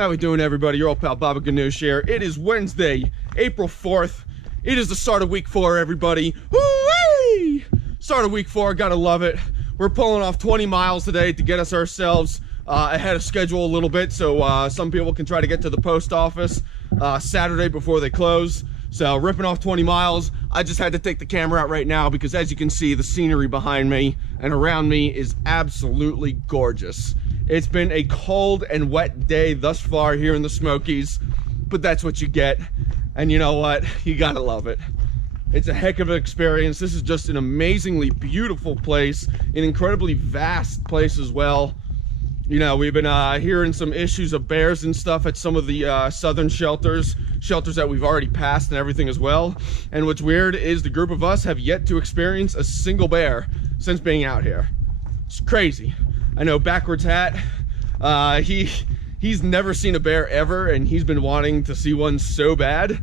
How we doing, everybody? Your old pal Baba Ganoush here. It is Wednesday, April 4th. It is the start of week 4, everybody. Woo-wee! Start of week 4, gotta love it. We're pulling off 20 miles today to get us ourselves ahead of schedule a little bit, so some people can try to get to the post office Saturday before they close. So ripping off 20 miles. I just had to take the camera out right now because, as you can see, the scenery behind me and around me is absolutely gorgeous. It's been a cold and wet day thus far here in the Smokies, but that's what you get. And you know what? You gotta love it. It's a heck of an experience. This is just an amazingly beautiful place, an incredibly vast place as well. You know, we've been hearing some issues of bears and stuff at some of the southern shelters that we've already passed and everything as well. And what's weird is the group of us have yet to experience a single bear since being out here. It's crazy. I know Backwards Hat, he's never seen a bear ever, and he's been wanting to see one so bad.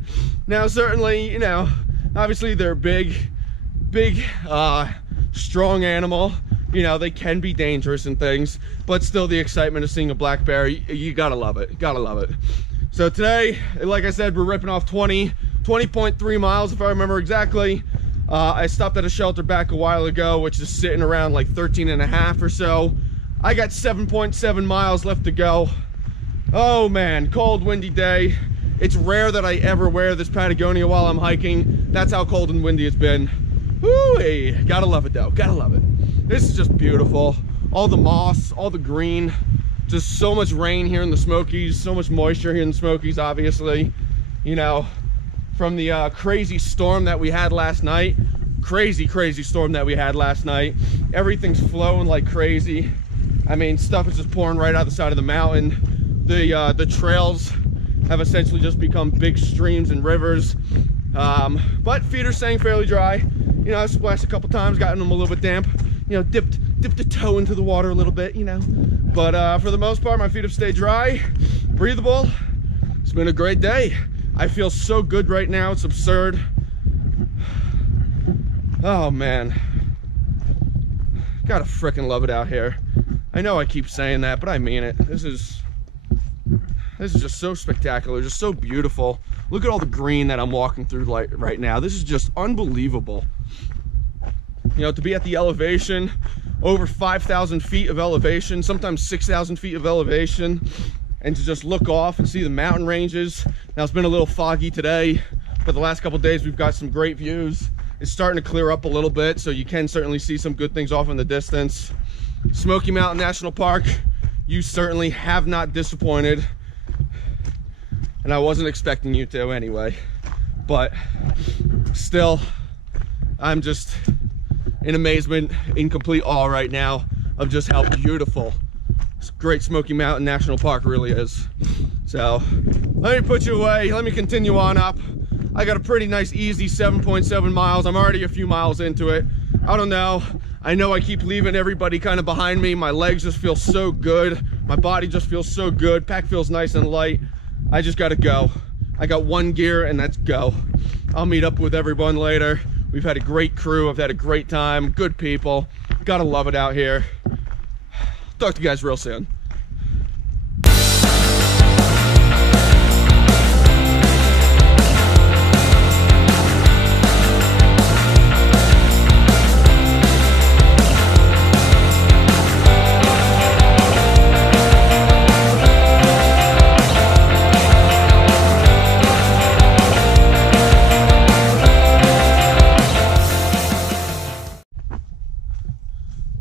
Now, certainly, you know, obviously they're big, strong animal. You know, they can be dangerous and things, but still the excitement of seeing a black bear, you gotta love it, gotta love it. So today, like I said, we're ripping off 20.3 miles, if I remember exactly. I stopped at a shelter back a while ago, which is sitting around like 13.5 or so. I got 7.7 miles left to go. Oh man, cold, windy day. It's rare that I ever wear this Patagonia while I'm hiking. That's how cold and windy it's been. Woo-wee. Gotta love it though, gotta love it. This is just beautiful. All the moss, all the green. Just so much rain here in the Smokies, so much moisture here in the Smokies, obviously. You know, from the crazy storm that we had last night. Crazy storm that we had last night. Everything's flowing like crazy. I mean, stuff is just pouring right out the side of the mountain. The trails have essentially just become big streams and rivers. But feet are staying fairly dry. You know, I've splashed a couple times, gotten them a little bit damp. You know, dipped a toe into the water a little bit, you know. But for the most part, my feet have stayed dry, breathable. It's been a great day. I feel so good right now, it's absurd. Oh man. Gotta frickin' love it out here. I know I keep saying that, but I mean it. This is just so spectacular, just so beautiful. Look at all the green that I'm walking through right now. This is just unbelievable. You know, to be at the elevation, over 5,000 feet of elevation, sometimes 6,000 feet of elevation, and to just look off and see the mountain ranges. Now, it's been a little foggy today, but the last couple of days we've got some great views. It's starting to clear up a little bit, so you can certainly see some good things off in the distance. Smoky Mountain National Park, you certainly have not disappointed, and I wasn't expecting you to anyway, but still, I'm just in amazement, in complete awe right now of just how beautiful this great Smoky Mountain National Park really is. So let me put you away, let me continue on up. I got a pretty nice easy 7.7 miles. I'm already a few miles into it. I don't know, I know I keep leaving everybody kind of behind me. My legs just feel so good, my body just feels so good, pack feels nice and light. I just gotta go. I got one gear and that's go. I'll meet up with everyone later. We've had a great crew, I've had a great time, good people. Gotta love it out here. Talk to you guys real soon.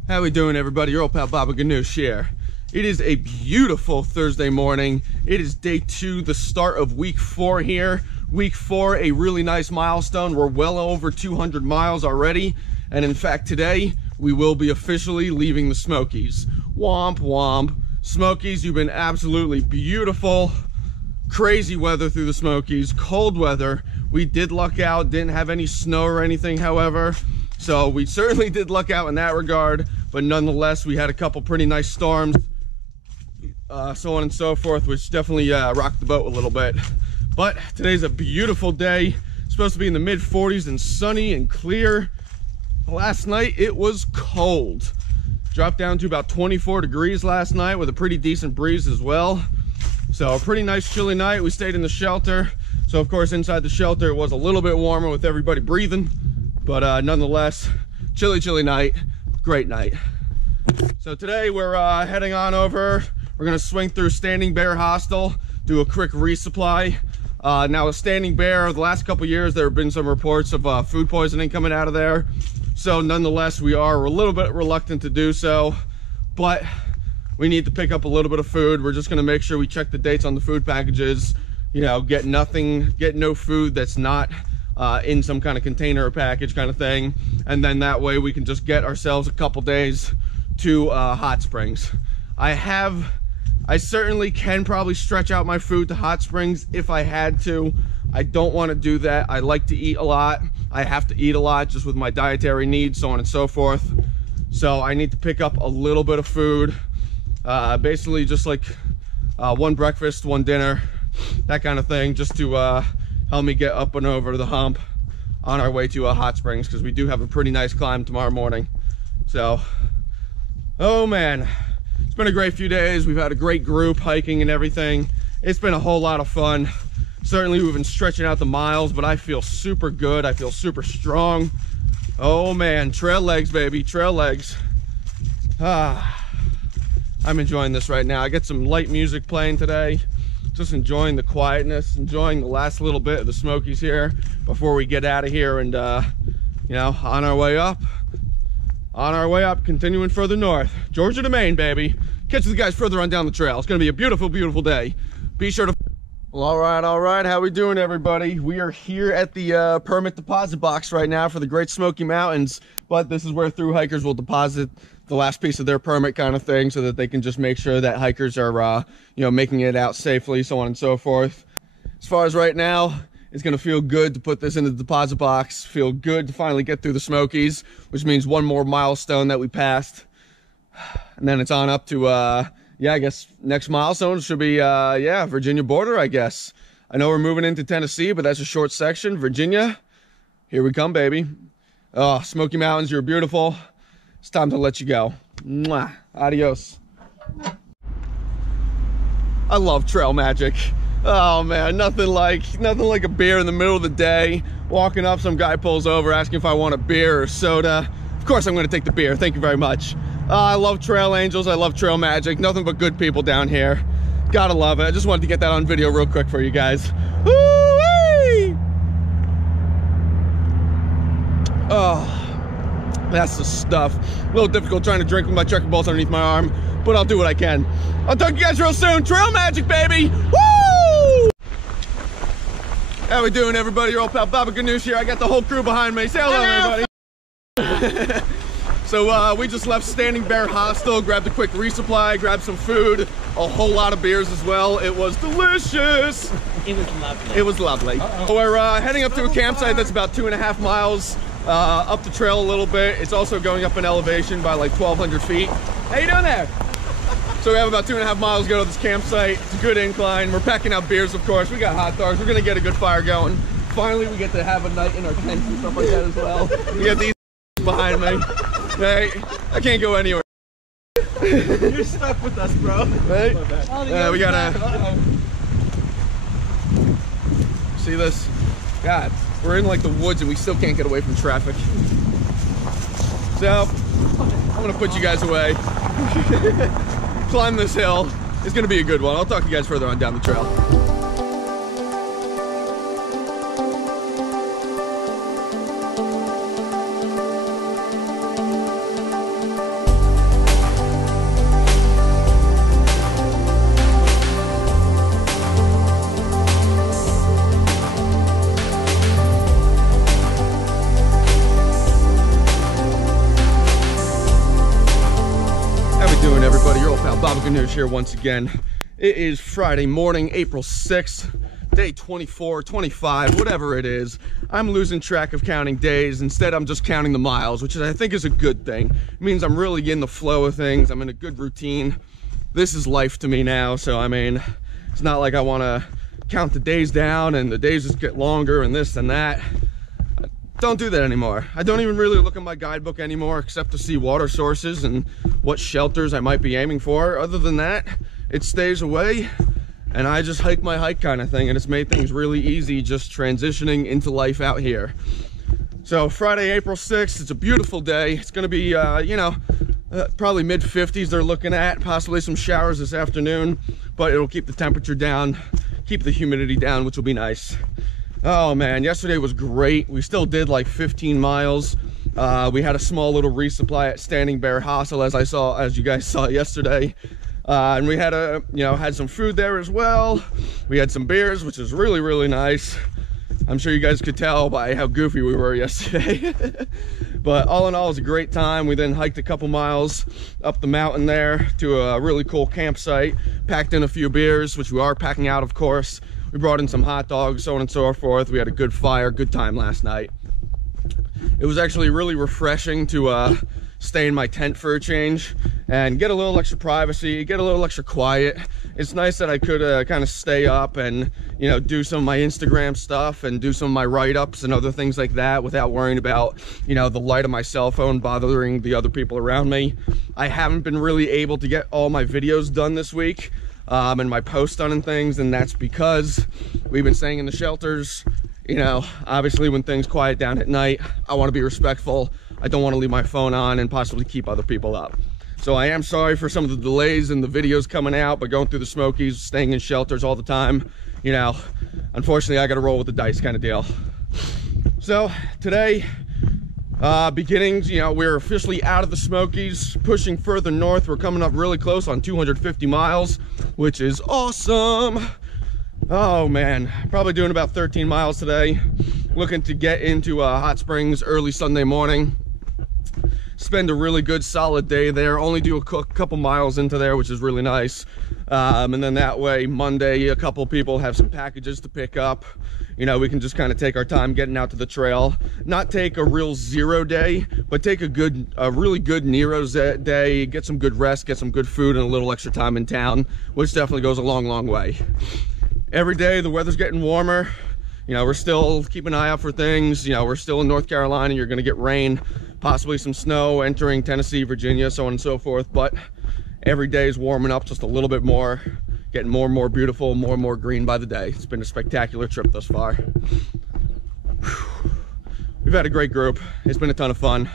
How we doing, everybody? Your old pal Baba Ganoush here. It is a beautiful Thursday morning. It is day 2, the start of week 4 here. Week 4, a really nice milestone. We're well over 200 miles already. And in fact, today, we will be officially leaving the Smokies. Womp womp. Smokies, you've been absolutely beautiful. Crazy weather through the Smokies, cold weather. We did luck out, didn't have any snow or anything, however. So we certainly did luck out in that regard. But nonetheless, we had a couple pretty nice storms, so on and so forth, which definitely rocked the boat a little bit. But today's a beautiful day. It's supposed to be in the mid 40s and sunny and clear. Last night it was cold. Dropped down to about 24 degrees last night with a pretty decent breeze as well. So a pretty nice chilly night. We stayed in the shelter. So of course inside the shelter it was a little bit warmer with everybody breathing, but nonetheless, chilly night, great night. So today we're heading on over. We're gonna swing through Standing Bear Hostel, do a quick resupply. Now with Standing Bear, the last couple years there have been some reports of food poisoning coming out of there. So nonetheless, we are a little bit reluctant to do so, but we need to pick up a little bit of food. We're just gonna make sure we check the dates on the food packages, you know, get no food that's not in some kind of container or package kind of thing. And then that way we can just get ourselves a couple days to Hot Springs. I certainly can probably stretch out my food to Hot Springs if I had to. I don't want to do that. I like to eat a lot. I have to eat a lot just with my dietary needs, so on and so forth. So I need to pick up a little bit of food. Basically just like one breakfast, one dinner, that kind of thing, just to help me get up and over the hump on our way to Hot Springs, because we do have a pretty nice climb tomorrow morning. So, oh man, it's been a great few days. We've had a great group hiking and everything. It's been a whole lot of fun. Certainly we've been stretching out the miles, but I feel super good. I feel super strong. Oh man, trail legs, baby, trail legs. I'm enjoying this right now. I got some light music playing today. Just enjoying the quietness, enjoying the last little bit of the Smokies here before we get out of here and, you know, on our way up, continuing further north. Georgia to Maine, baby. Catch the guys further on down the trail. It's gonna be a beautiful, beautiful day. Be sure to... Well, all right. How we doing, everybody? We are here at the permit deposit box right now for the Great Smoky Mountains, but this is where thru-hikers will deposit the last piece of their permit kind of thing, so that they can just make sure that hikers are, you know, making it out safely, so on and so forth. As far as right now, it's gonna feel good to put this in the deposit box, feel good to finally get through the Smokies, which means one more milestone that we passed. And then it's on up to, yeah, I guess next milestone should be, yeah, Virginia border, I guess. I know we're moving into Tennessee, but that's a short section. Virginia, here we come, baby. Oh, Smoky Mountains, you're beautiful. It's time to let you go. Mwah. Adios. I love trail magic. Oh man, nothing like a beer in the middle of the day. Walking up, some guy pulls over asking if I want a beer or soda. Of course I'm gonna take the beer, thank you very much. I love trail angels, I love trail magic. Nothing but good people down here. Gotta love it. I just wanted to get that on video real quick for you guys. Woo-wee! Oh. That's the stuff. A little difficult trying to drink with my trekking balls underneath my arm, but I'll do what I can. I'll talk to you guys real soon. Trail magic, baby! Woo! How we doing, everybody? Your old pal Baba Ganoush here. I got the whole crew behind me. Say hello, everybody. So we just left Standing Bear Hostel, grabbed a quick resupply, grabbed some food, a whole lot of beers as well. It was delicious. It was lovely. It was lovely. So we're heading up to a campsite that's about 2.5 miles up the trail a little bit. It's also going up in elevation by like 1,200 feet. How you doing there? So we have about 2.5 miles to go to this campsite. It's a good incline. We're packing out beers, of course. We got hot dogs. We're gonna get a good fire going. Finally, we get to have a night in our tents and stuff like that as well. We got these behind me. Hey, I can't go anywhere. You're stuck with us, bro. Right? We gotta... See this? God, we're in like the woods and we still can't get away from traffic. So, I'm gonna put you guys away. Climb this hill. It's gonna be a good one. I'll talk to you guys further on down the trail. Everybody, your old pal Baba Ganoush here once again. It is Friday morning, April 6th, day 24, 25, whatever it is. I'm losing track of counting days. Instead, I'm just counting the miles, which I think is a good thing. It means I'm really in the flow of things. I'm in a good routine. This is life to me now, so I mean, it's not like I want to count the days down and the days just get longer and this and that. Don't do that anymore. I don't even really look at my guidebook anymore except to see water sources and what shelters I might be aiming for. Other than that, it stays away and I just hike my hike kind of thing, and it's made things really easy just transitioning into life out here. So Friday, April 6th, it's a beautiful day. It's gonna be, probably mid-50s they're looking at, possibly some showers this afternoon, but it'll keep the temperature down, keep the humidity down, which will be nice. Oh man, yesterday was great. We still did like 15 miles. We had a small little resupply at Standing Bear Hostel, as you guys saw yesterday. And we had had some food there as well. We had some beers, which is really, really nice. I'm sure you guys could tell by how goofy we were yesterday. But all in all, it was a great time. We then hiked a couple miles up the mountain there to a really cool campsite, packed in a few beers, which we are packing out, of course. We brought in some hot dogs, so on and so forth. We had a good fire, good time last night. It was actually really refreshing to stay in my tent for a change and get a little extra privacy, get a little extra quiet. It's nice that I could kind of stay up and do some of my Instagram stuff and do some of my write-ups and other things like that without worrying about the light of my cell phone bothering the other people around me. I haven't been really able to get all my videos done this week and my posts done and things, and that's because we've been staying in the shelters. Obviously when things quiet down at night, I want to be respectful. I don't want to leave my phone on and possibly keep other people up. So I am sorry for some of the delays in the videos coming out, but going through the Smokies, staying in shelters all the time, unfortunately I got to roll with the dice kind of deal. So today, beginnings, we're officially out of the Smokies, pushing further north. We're coming up really close on 250 miles, which is awesome. Oh man, probably doing about 13 miles today. Looking to get into Hot Springs early Sunday morning. Spend a really good solid day there. Only do a couple miles into there, which is really nice. And then that way, Monday, a couple people have some packages to pick up. We can just kind of take our time getting out to the trail. Not take a real zero day, but take a really good Nero's day, get some good rest, get some good food, and a little extra time in town, which definitely goes a long, long way. Every day, the weather's getting warmer. We're still keeping an eye out for things. We're still in North Carolina. You're going to get rain, possibly some snow entering Tennessee, Virginia, so on and so forth. But every day is warming up just a little bit more, getting more and more beautiful, more and more green by the day. It's been a spectacular trip thus far. Whew. We've had a great group. It's been a ton of fun.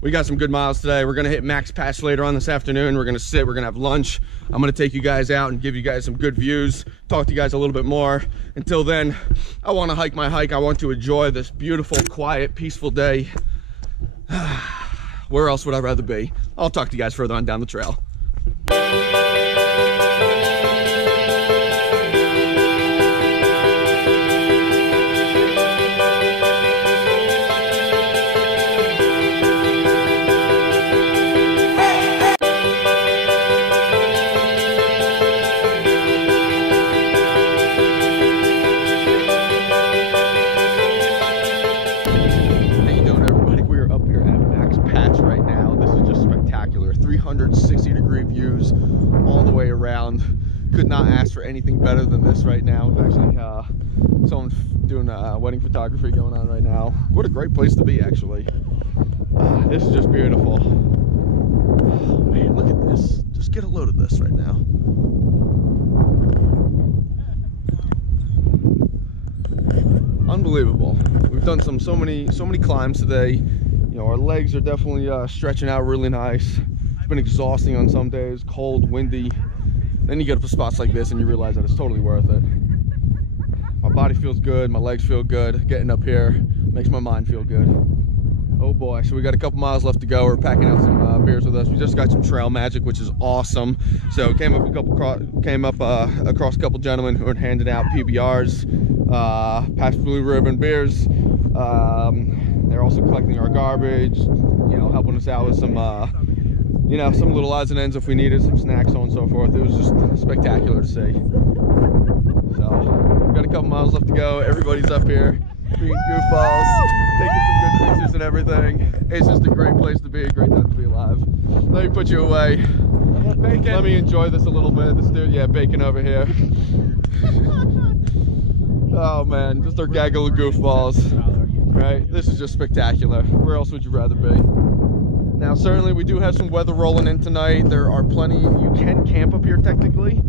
We got some good miles today. We're gonna hit Max Patch later on this afternoon. We're gonna sit, we're gonna have lunch. I'm gonna take you guys out and give you guys some good views, talk to you guys a little bit more. Until then, I wanna hike my hike. I want to enjoy this beautiful, quiet, peaceful day. Where else would I rather be? I'll talk to you guys further on down the trail. Right now, this is just spectacular. 360-degree views all the way around. Could not ask for anything better than this right now. We've actually someone's doing wedding photography going on right now. What a great place to be, actually. This is just beautiful. Oh man, look at this. Just get a load of this right now. Unbelievable. We've done so many climbs today. Our legs are definitely stretching out really nice. It's been exhausting on some days, cold, windy. Then you get up to spots like this and you realize that it's totally worth it. My body feels good, my legs feel good. Getting up here makes my mind feel good. Oh boy, so we got a couple miles left to go. We're packing out some beers with us. We just got some trail magic, which is awesome. So came up across a couple gentlemen who are handing out PBRs, past blue ribbon beers. They're also collecting our garbage, helping us out with some, some little odds and ends if we needed, some snacks, so on and so forth. It was just spectacular to see. So, we've got a couple miles left to go. Everybody's up here being goofballs, taking some good pictures and everything. It's just a great place to be, a great time to be alive. Let me put you away. Bacon. Let me enjoy this a little bit. This dude, yeah, bacon over here. Oh man, just our gaggle of goofballs. Right, this is just spectacular. Where else would you rather be? Now, certainly we do have some weather rolling in tonight. There are plenty, you can camp up here technically.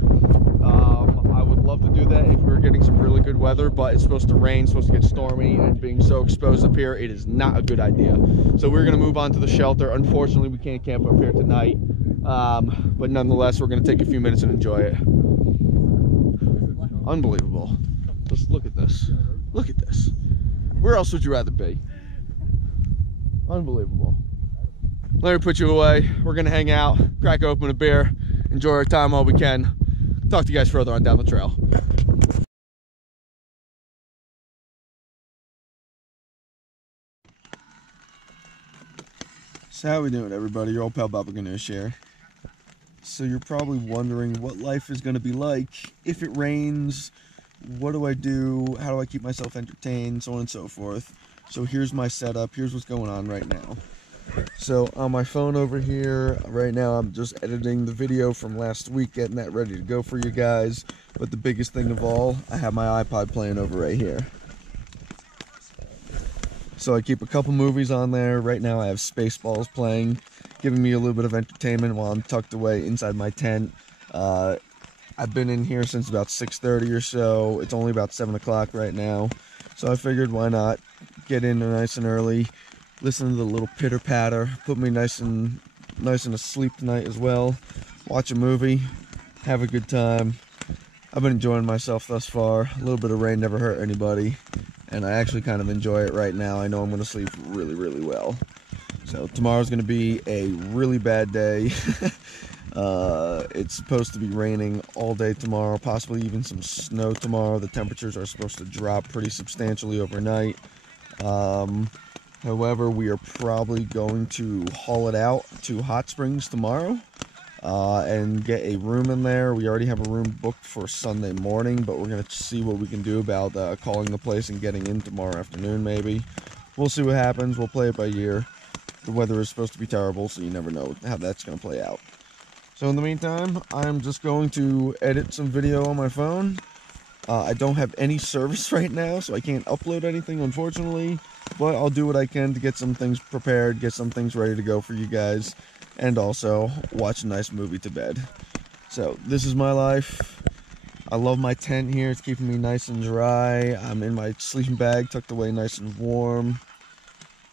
I would love to do that if we were getting some really good weather, but it's supposed to rain, supposed to get stormy, and being so exposed up here, it is not a good idea. So we're gonna move on to the shelter. Unfortunately, we can't camp up here tonight, but nonetheless, we're gonna take a few minutes and enjoy it. Unbelievable. Just look at this. Look at this. Where else would you rather be? Unbelievable. Let me put you away. We're gonna hang out, crack open a beer, enjoy our time while we can. Talk to you guys further on down the trail. So how we doing, everybody? Your old pal Baba Ganoush here. So you're probably wondering what life is going to be like if it rains. What do I do? How do I keep myself entertained? So on and so forth. So here's my setup. Here's what's going on right now. So on my phone over here, right now I'm just editing the video from last week, getting that ready to go for you guys. But the biggest thing of all, I have my iPod playing over right here. So I keep a couple movies on there. Right now I have Spaceballs playing, giving me a little bit of entertainment while I'm tucked away inside my tent. I've been in here since about 6:30 or so. It's only about 7 o'clock right now. So I figured why not get in nice and early, listen to the little pitter patter, put me nice and asleep tonight as well, watch a movie, have a good time. I've been enjoying myself thus far. A little bit of rain never hurt anybody, and I actually kind of enjoy it right now. I know I'm going to sleep really, really well. So tomorrow's going to be a really bad day. It's supposed to be raining all day tomorrow, possibly even some snow tomorrow. The temperatures are supposed to drop pretty substantially overnight. However, we are probably going to haul it out to Hot Springs tomorrow and get a room in there. We already have a room booked for Sunday morning, but we're going to see what we can do about calling the place and getting in tomorrow afternoon maybe. We'll see what happens. We'll play it by ear. The weather is supposed to be terrible, so you never know how that's going to play out. So in the meantime, I'm just going to edit some video on my phone. I don't have any service right now, so I can't upload anything, unfortunately. But I'll do what I can to get some things prepared, get some things ready to go for you guys, and also watch a nice movie to bed. So this is my life. I love my tent here. It's keeping me nice and dry. I'm in my sleeping bag, tucked away nice and warm.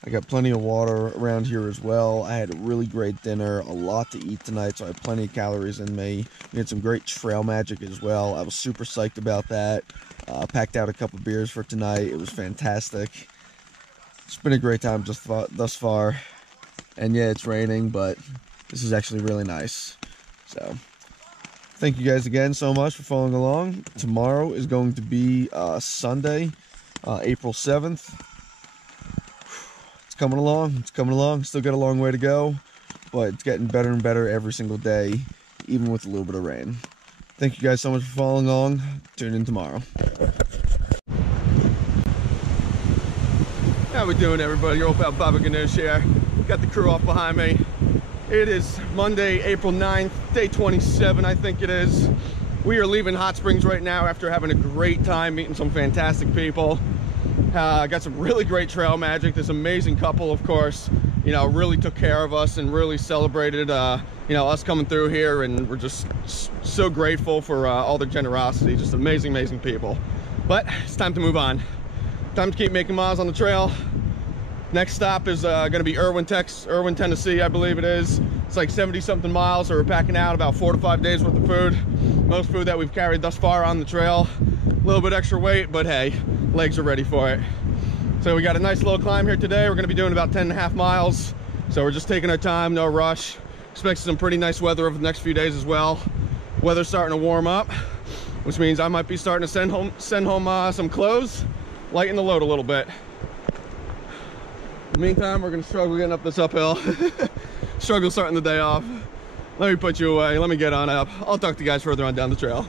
I got plenty of water around here as well. I had a really great dinner, a lot to eat tonight, so I have plenty of calories in me. We had some great trail magic as well. I was super psyched about that. Packed out a couple beers for tonight. It was fantastic. It's been a great time thus far. And yeah, it's raining, but this is actually really nice. So thank you guys again so much for following along. Tomorrow is going to be Sunday, April 7th. Coming along. Still got a long way to go, but it's getting better and better every single day, even with a little bit of rain. Thank you guys so much for following along. Tune in tomorrow. How we doing, everybody? Your old pal Baba Ganoush here. Got the crew off behind me. It is Monday, April 9th, day 27, I think it is. We are leaving Hot Springs right now after having a great time meeting some fantastic people. Got some really great trail magic. This amazing couple, of course, you know, really took care of us and really celebrated, you know, us coming through here, and we're just so grateful for all their generosity. Just amazing, amazing people. But it's time to move on. Time to keep making miles on the trail. Next stop is going to be Irwin, Tennessee, I believe it is. It's like 70-something miles, so we're packing out about 4 to 5 days worth of food. Most food that we've carried thus far on the trail. A little bit extra weight, but hey, legs are ready for it. So we got a nice little climb here today. We're going to be doing about 10.5 miles. So we're just taking our time, no rush. Expect some pretty nice weather over the next few days as well. Weather's starting to warm up, which means I might be starting to send home some clothes, lighten the load a little bit. In the meantime, we're going to struggle getting up this uphill. Struggle starting the day off. Let me put you away. Let me get on up. I'll talk to you guys further on down the trail.